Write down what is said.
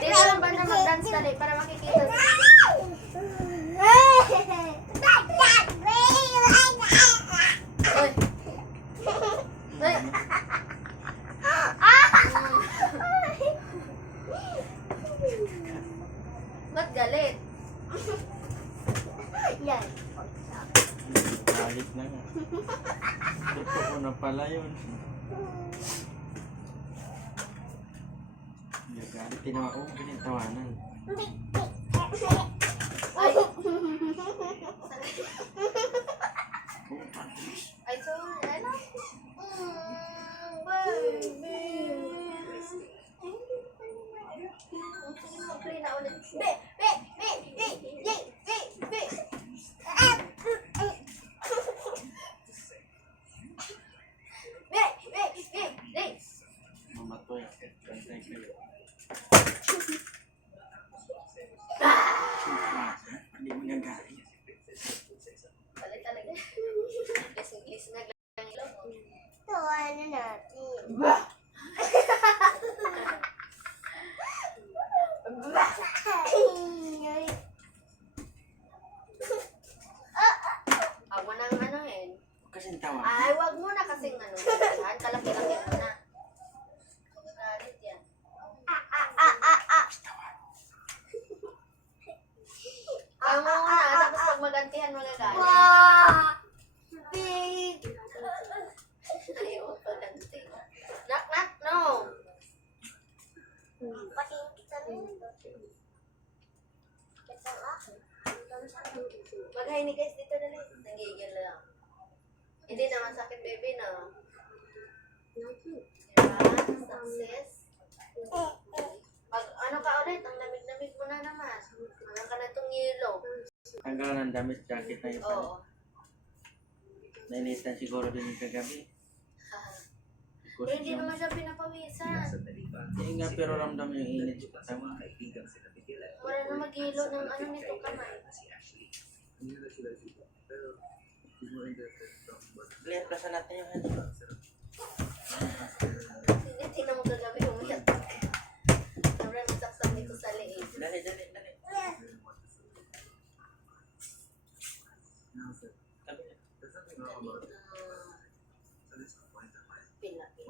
Dito lang ba na mag-dance dali para makikita sa Uy. Uy. Ba't galit? Yan. Galit na nga. Totoo na pala yun. Galit din ako. Pinitawanan. Ay. Ay, sorry. Ano? Baby. Sige mo, play na ulit. Be! Be! Be! Be! Be! Be! Be! Be! Be! Be! Be! Mamatoy. Bantay kayo. Hindi mo nagalit. Balik talaga. Gising-gising na lang ilo mo. Tawanan natin. Huwag mo nang anuhin. Kasing tawa. Ay, wag mo na kasing ano. Saan kalaki-laki mo na. Galit yan. Ang muna, tapos pag magantihan magagalit. Big. Ayaw mo paganti. Knock, knock, no. Patingin kita rin. Mag-hi ni guys dito na lang. Nangigil lang. Hindi naman sakit baby na. Diba? Success. Pag ano ka ulit, ang lamig-lamig mo na naman. Ano ka na itong yellow. Tanggal ng damit, jacket na yun pala. Oo. Nainitan siguro din yung kagabi. Eh, hindi naman siya pinapawisan. Hindi nga pero ramdam yung init sa tama. Wala na mag-hilo ng ano nito kamay. Lihat pa sa natin yung ano. Hindi, tingnan mo kagabi umiyak. Sobrang masaksak dito sa liig. Dali, dali, dali. Pinapin.